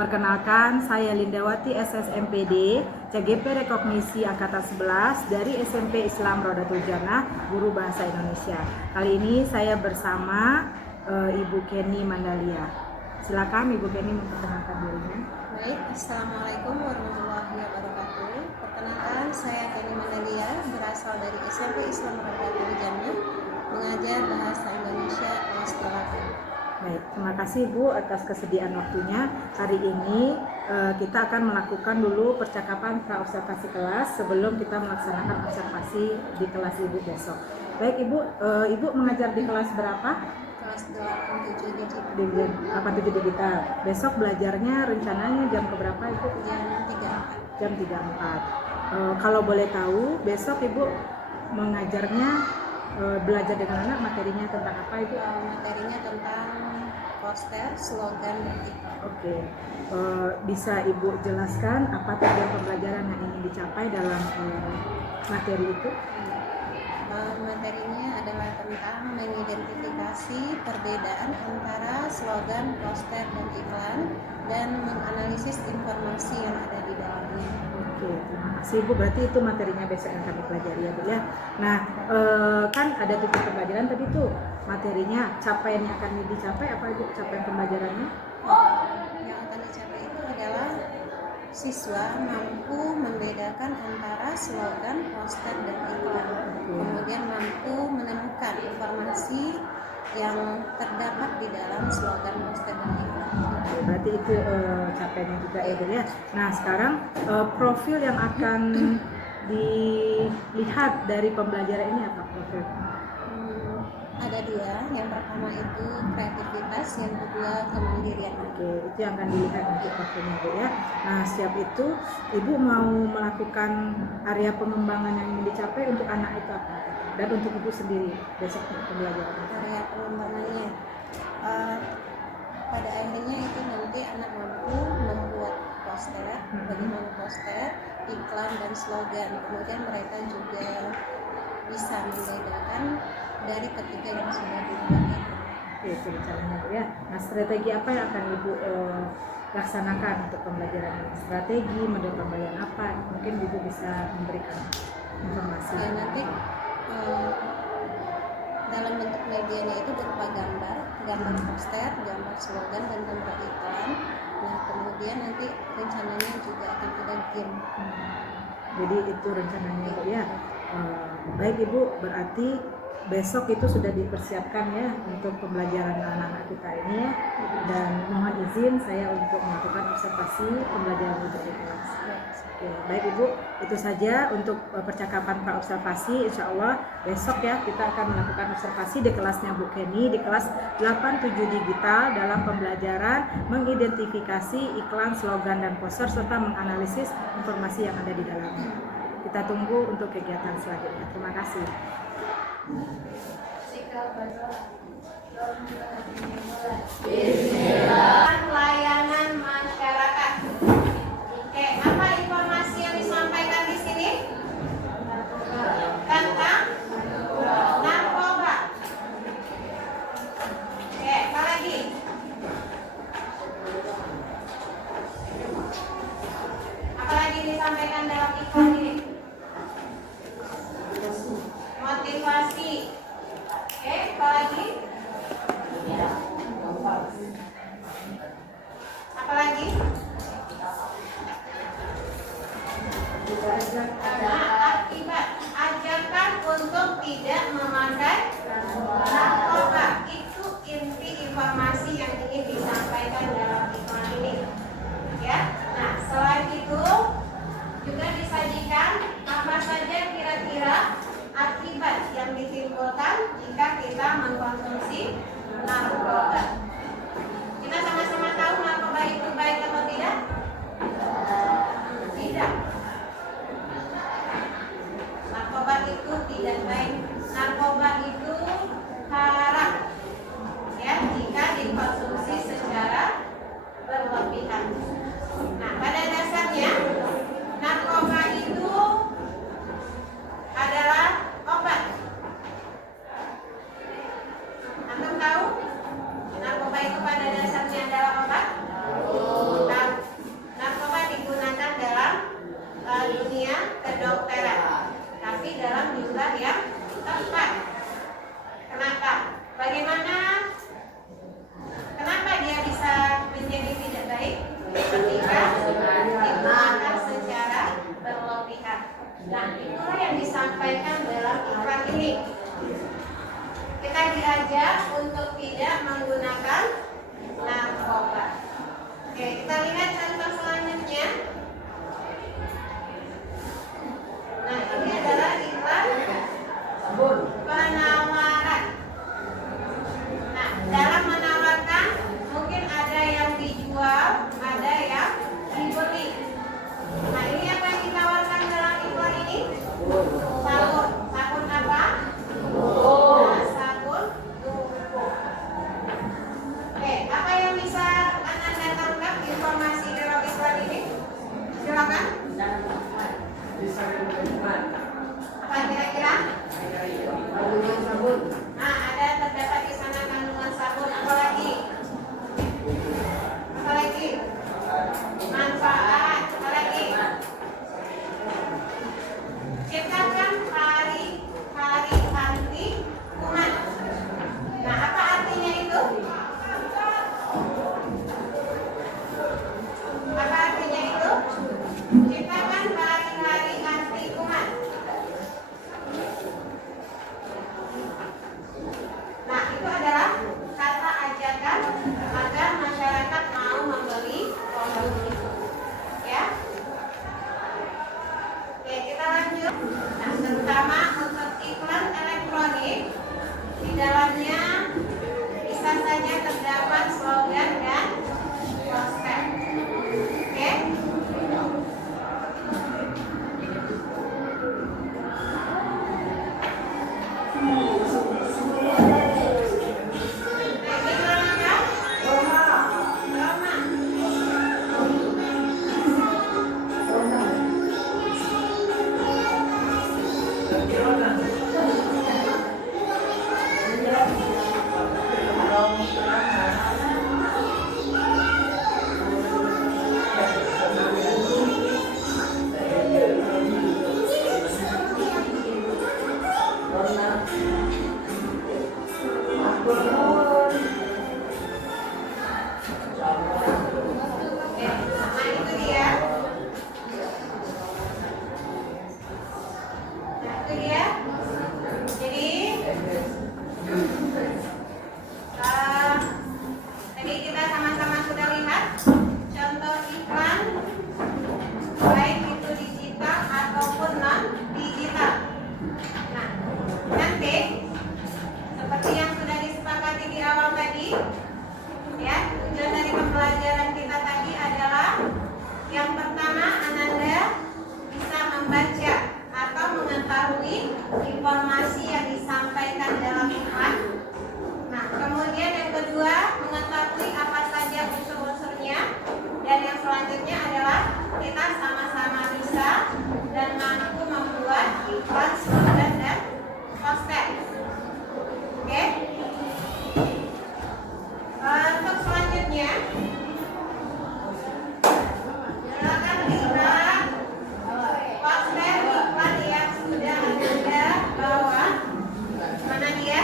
Perkenalkan, saya Lindawati SSMPD, CGP Rekognisi Angkatan 11 dari SMP Islam Rodatul Jannah, Guru Bahasa Indonesia. Kali ini saya bersama Ibu Kenny Mandalia. Silakan Ibu Kenny memperkenalkan dirinya. Baik, Assalamualaikum warahmatullahi wabarakatuh. Perkenalkan, saya Kenny Mandalia, berasal dari SMP Islam Rodatul Jannah, mengajar Bahasa Indonesia kelas 8. Baik, terima kasih Bu atas kesediaan waktunya. Hari ini kita akan melakukan dulu percakapan pra-observasi kelas sebelum kita melaksanakan observasi di kelas Ibu besok. Baik Ibu, Ibu mengajar di kelas berapa? Kelas 8-7 digital. Di 8-7 digital. Besok belajarnya rencananya jam keberapa Ibu? Jam 3.4. Jam 3.4. Kalau boleh tahu, besok Ibu mengajarnya belajar dengan anak materinya tentang apa Ibu? Materinya tentang poster, slogan, dan iklan. Oke. Bisa Ibu jelaskan apa tujuan pembelajaran yang ingin dicapai dalam materi itu? Materinya adalah tentang mengidentifikasi perbedaan antara slogan, poster, dan iklan, dan menganalisis informasi yang ada di dalamnya. Oke, terima kasih Bu. Berarti itu materinya besok yang kami pelajari ya Bu ya. Nah, kan ada titik pembelajaran tadi tuh materinya, capaian yang akan dicapai apa Ibu capaian pembelajarannya? Yang akan dicapai itu adalah siswa mampu membedakan antara slogan, poster, dan iklan. Kemudian mampu menemukan informasi yang terdapat di dalam slogan, poster, dan iklan. Berarti itu capaiannya juga ya Bu ya. Nah, sekarang profil yang akan dilihat dari pembelajaran ini apa profil? Ada dua, yang pertama itu kreativitas, yang kedua kemandirian. Oke, itu yang akan dilihat nanti profilnya Bu ya. Nah, siap itu Ibu mau melakukan area pengembangan yang ingin dicapai untuk anak itu apa? Dan untuk Ibu sendiri besok pembelajaran. Area pengembangannya pada akhirnya itu nanti anak mampu membuat poster, bagaimana poster, iklan, dan slogan. Kemudian mereka juga bisa membedakan dari ketiga yang sudah dibuat itu. Oke, itu rencananya Bu ya. Nah, strategi apa yang akan Ibu laksanakan untuk pembelajaran ini? Strategi, model pembelajaran apa? Mungkin Ibu bisa memberikan informasi. Ya, nanti dalam bentuk medianya itu berupa gambar poster, gambar slogan, dan gambar iklan. Nah, kemudian nanti rencananya juga akan ada game. Jadi itu rencananya Bu ya. Baik Ibu, berarti besok itu sudah dipersiapkan ya untuk pembelajaran anak-anak kita ini ya. Dan mohon izin saya untuk melakukan observasi pembelajaran untuk di kelas. Oke, baik Ibu, itu saja untuk percakapan pra-observasi. Insya Allah besok ya kita akan melakukan observasi di kelasnya Bu Kenny di kelas 8-7 digital dalam pembelajaran mengidentifikasi iklan, slogan, dan poster serta menganalisis informasi yang ada di dalamnya. Kita tunggu untuk kegiatan selanjutnya. Terima kasih. Pelayanan masyarakat. Oke, apa informasi yang disampaikan di sini? Tentang narkoba. Oke, apa lagi? Apa lagi disampaikan dalam iklan ini? Motivasi. Oke, apa lagi? Apa lagi? Akibat ajakan untuk tidak memakai narkoba. Itu inti informasi yang ingin disampaikan dalam iklan ini. Ya. Nah, selain itu juga disajikan apa saja kira-kira akibat yang ditimbulkan jika kita mengkonsumsi narkoba. Kita sama-sama tahu narkoba itu baik atau tidak? Tidak. Narkoba itu tidak baik. Narkoba itu haram. Ya, jika dikonsumsi secara berlebihan. Nah, pada dasarnya narkoba itu adalah obat. Antum tahu narkoba itu pada dasarnya adalah obat? Tahu. jumlah yang tepat. Kenapa? Kenapa dia bisa menjadi tidak baik? Ketika digunakan secara berlebihan. Nah, itulah yang disampaikan dalam iklan ini. Kita diajak untuk tidak menggunakan narkoba. Oke, kita lihat contoh selanjutnya. Nah, ini adalah iklan penawaran. Nah, dalam menawarkan mungkin ada yang dijual, ada yang dibeli. Nah, ini apa yang ditawarkan dalam iklan ini? Sabun. Sabun apa? Nah, sabun tubuh. Oke, apa yang bisa Anda tangkap informasi dalam iklan ini? Silakan. Apa kira-kira? Nah, ada terdapat di sana kandungan sabun. Apalagi? Manfaat. Apalagi? Ciptakan hari-hari anti kuman. Nah, apa artinya itu? Apa artinya itu? Ciptakan hari-hari anti kuman. Nah, itu adalah kata ajakan agar masyarakat mau membeli produk itu. Ya. Oke, kita lanjut. Nah, terutama untuk iklan elektronik, di dalamnya bisa saja terdapat slogan dan poster. Oke. Tadi kita sama-sama sudah lihat contoh iklan, baik itu digital ataupun non digital. Nah, nanti seperti yang sudah disepakati di awal tadi, ya, tujuan dari pembelajaran kita tadi adalah yang pertama, Ananda bisa membaca atau mengetahui informasi yang disampaikan dalam iklan. Nah, kemudian yang kedua, mengetahui apa saja unsur-unsurnya. Dan yang selanjutnya adalah kita sama-sama bisa dan mampu membuat iklan, slogan, dan poster. Oke? Untuk selanjutnya, silakan lihat poster iklan yang sudah Anda bawa. Mana dia?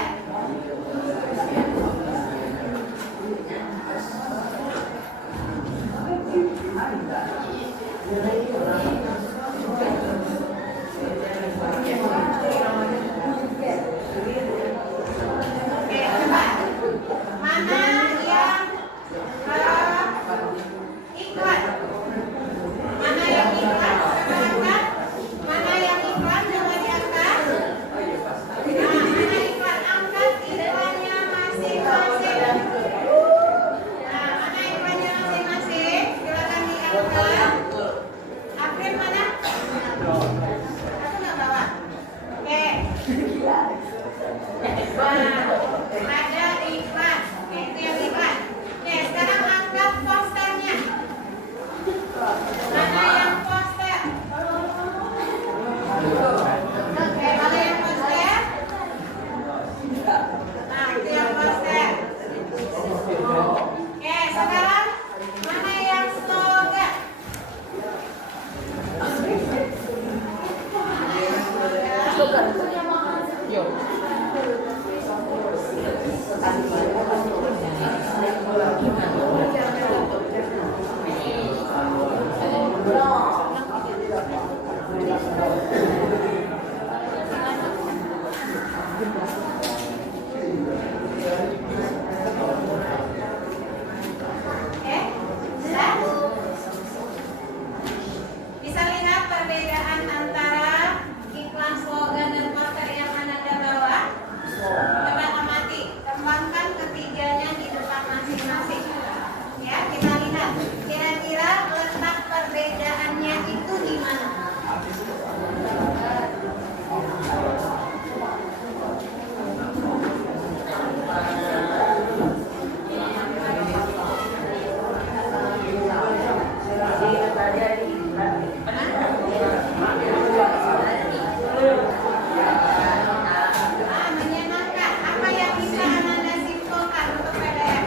Oke, coba. Mana yang iklan? Mana yang iklan? Coba angkat. Mana yang iklan? Coba diangkat. Nah, mana iklan? Angkat iklannya masing-masing. Nah, mana iklannya masing-masing? Silakan diangkat. April mana? Aku nggak bawa. Oke. Nah, ada iklan. Oke, itu yang iklan. Oke, sekarang angkat posternya. Mana yang poster? Oke, mana yang poster? Nah, itu yang poster. Oke, sekarang mana yang slogan? Mana yang slogan? Oke, sudah? Bisa lihat perbedaan antara iklan, slogan, dan poster yang Anda bawa? Coba amati, kembangkan ketiganya di depan masing-masing. Ya, kita lihat kira-kira letak perbedaannya itu di mana? Menyenangkan. Apa yang bisa Anda simpulkan untuk PDF?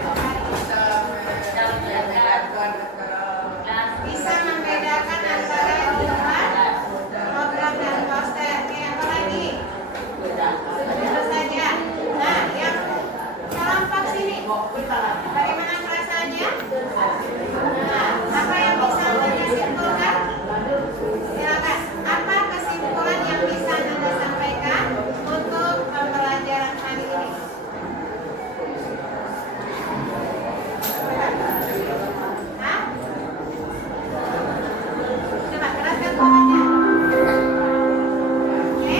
Bisa membedakan antara iklan, program, dan poster. Oke, apa lagi? Itu saja. Nah, yang kelompok sini, bagaimana perasaannya? Nah, apa yang bisa Anda simpulkan? Silakan. Apa kesimpulan yang bisa Anda sampaikan untuk pembelajaran kali ini? Hah? Coba keraskan suaranya. Oke.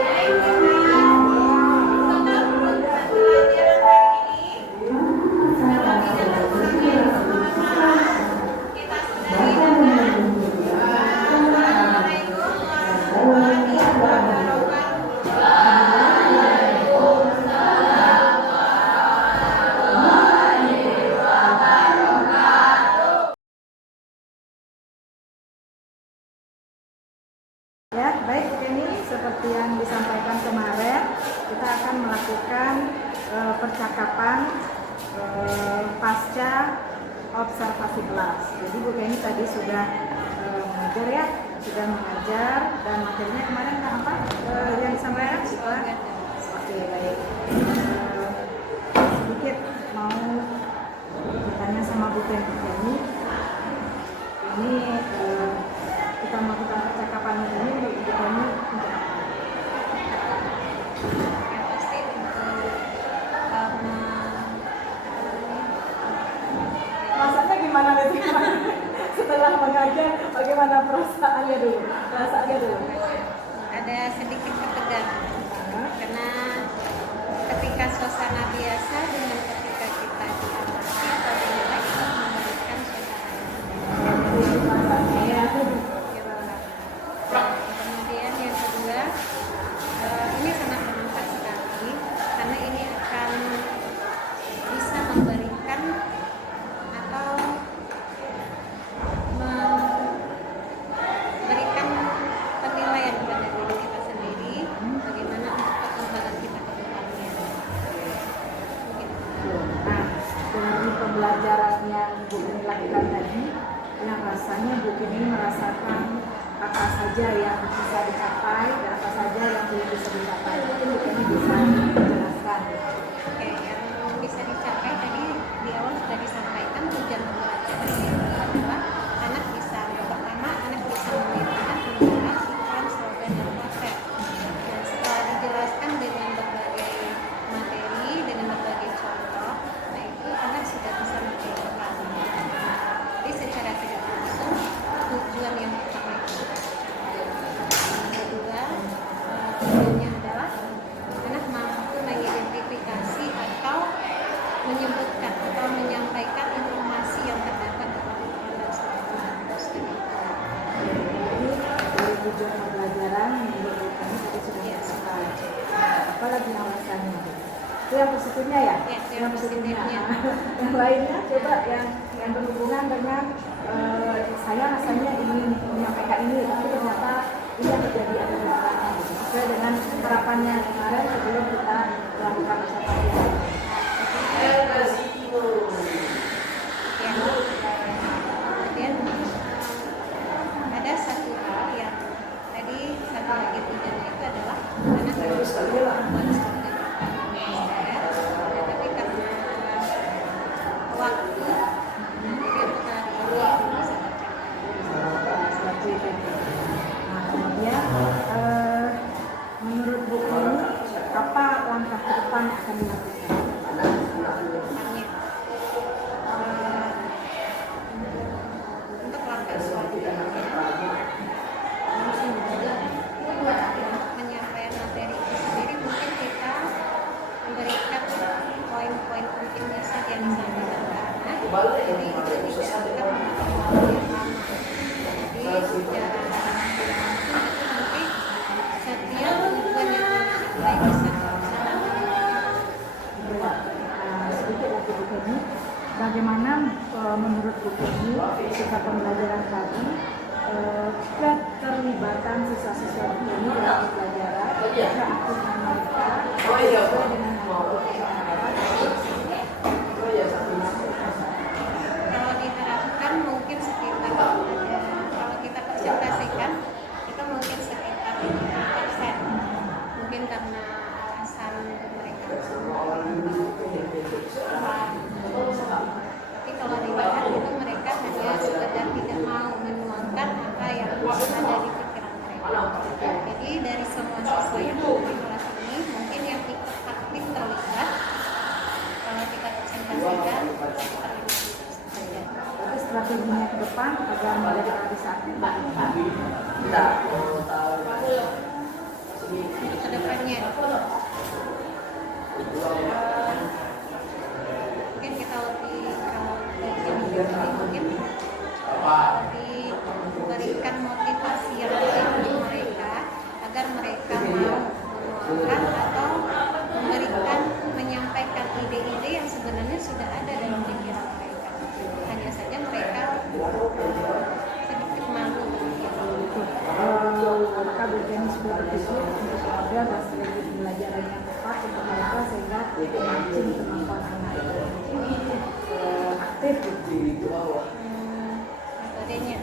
Baik, kita tutup pembelajaran kali ini. Kalau tidak ada kurangnya, mohon maaf. Kita sudahi dengan Assalamualaikum warahmatullahi wabarakatuh. Ya, baik, ini seperti yang disampaikan kemarin, kita akan melakukan percakapan pasca observasi kelas. Jadi Bu Kenny tadi sudah mengajar ya, sudah mengajar, dan materinya kemarin apa yang disampaikan? Oke, baik. Sedikit mau bertanya sama Bu Kenny. Ini kita melakukan percakapan ini Bu Kenny untuk apa? Yang pasti untuk Rasanya gimana nih setelah mengajar, bagaimana perasaannya dulu? Perasaannya dulu. ada sedikit ketegangan karena ketika suasana biasa dengan ketika kita diamati atau dinilai itu memberikan suasana kemudian yang kedua ini sangat bermanfaat sekali karena ini akan bisa memberikan atau memberikan penilaian kepada diri kita sendiri bagaimana untuk perkembangan kita ke depannya. Begitu. Nah, dari pembelajaran yang Bu Kenny lakukan tadi, yang rasanya Bu Kenny merasakan apa saja yang bisa dicapai dan apa saja yang belum bisa dicapai. Mungkin Bu Kenny bisa menjelaskan. Oke, yang bisa dicapai tadi di awal sudah disampaikan tujuan pembelajaran ini adalah anak bisa yang pertama anak bisa membedakan antara iklan, slogan, dan poster. Dan setelah dijelaskan dengan berbagai materi dengan berbagai contoh, nah itu anak sudah bisa membedakan. Jadi secara tidak langsung tujuan yang pertama itu. Yang kedua tujuannya adalah anak mampu mengidentifikasi atau menyebutkan atau menyampaikan informasi yang terdapat dalam iklan dan slogan poster itu. Jadi dari tujuan pembelajaran menurut Bu Kenny tadi sudah disampaikan. Apalagi yang rasanya? Itu yang positifnya ya? Ya, yang positifnya. Yang lainnya coba yang berhubungan dengan saya rasanya ingin menyampaikan ini, tapi ternyata ini yang terjadi ada di belakang gitu. Sesuai dengan harapannya kemarin sebelum kita melakukan observasi. Kemudian ada satu hal yang tadi satu lagi tujuan membuat surat keputusan tapi karena waktu, jadi untuk hari ini bisa tercapai. Seperti itu. Nah, kemudian menurut Bu ini apa langkah ke depan yang akan dilakukan? Hanya untuk langkah selanjutnya penyampaian materi itu sendiri mungkin kita memberikan poin-poin pentingnya saja yang disampaikan karena jadi itu tidak akan memakan waktu yang lama. Jadi secara nanti setiap tujuan yang dicapai bisa terlaksana. Sedikit lagi Bu Kenny, bagaimana menurut Bu Kenny ketika pembelajaran tadi keterlibatan siswa-siswa Bu Kenny dalam pembelajaran, keaktifan mereka sesuai dengan Kalau diharapkan mungkin sekitar kalau kita presentasikan itu mungkin sekitar 50%. Mungkin karena alasan mereka tapi kalau dilihat itu mereka hanya sekedar tidak mau menuangkan apa yang ada di pikiran mereka. Jadi dari semua siswa yang ada di kelas ini mungkin yang ikut aktif terlibat kalau kita presentasikan sekitar 50% saja. Tapi strateginya ke depan agar mereka bisa aktif bagaimana? Untuk kedepannya mungkin kita lebih mungkin diberikan motivasi yang baik untuk mereka agar mereka mau meluangkan atau menyampaikan ide-ide yang sebenarnya sudah ada dalam pikiran mereka, hanya saja mereka sedikit malu. Apakah Bu Kenny sudah berpikir untuk ada strategi pembelajaran yang tepat untuk mereka sehingga memancing kemampuan anak itu aktif gitu? Metodenya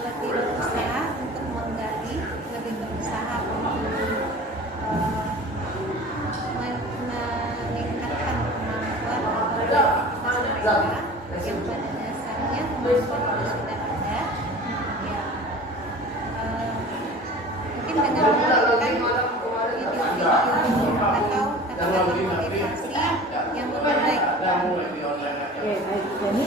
lebih berusaha untuk menggali, lebih berusaha untuk meningkatkan kemampuan atau kreativitas mereka yang pada dasarnya kemampuan itu sudah ada ya. Mungkin dengan memberikan video-video atau kata-kata motivasi yang lebih baik. Oke, baik. Jadi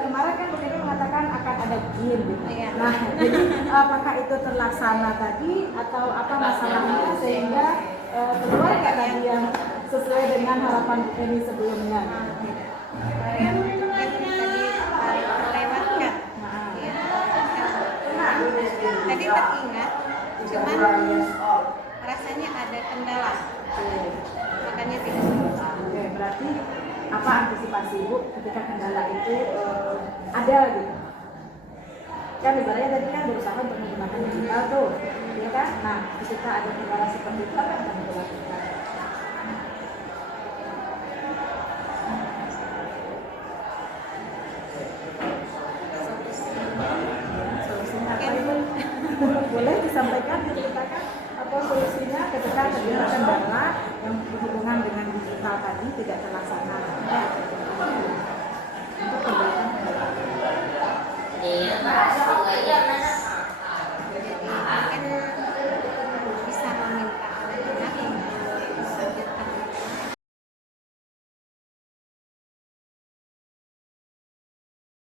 kemarin kan Bu Kenny mengatakan akan ada game gitu. Iya. Nah, jadi apakah itu terlaksana tadi atau apa masalahnya sehingga keluar nggak tadi yang sesuai dengan harapan Bu Kenny sebelumnya? Yang tadi terlewatkan. Ya, tadi teringat, cuman rasanya ada kendala, makanya tidak selesai. Oke, berarti apa antisipasi Ibu ketika kendala itu ada gitu? Kan ibaratnya tadi kan berusaha untuk menggunakan digital tuh, ya kan? Nah, ketika ada kendala seperti itu apa yang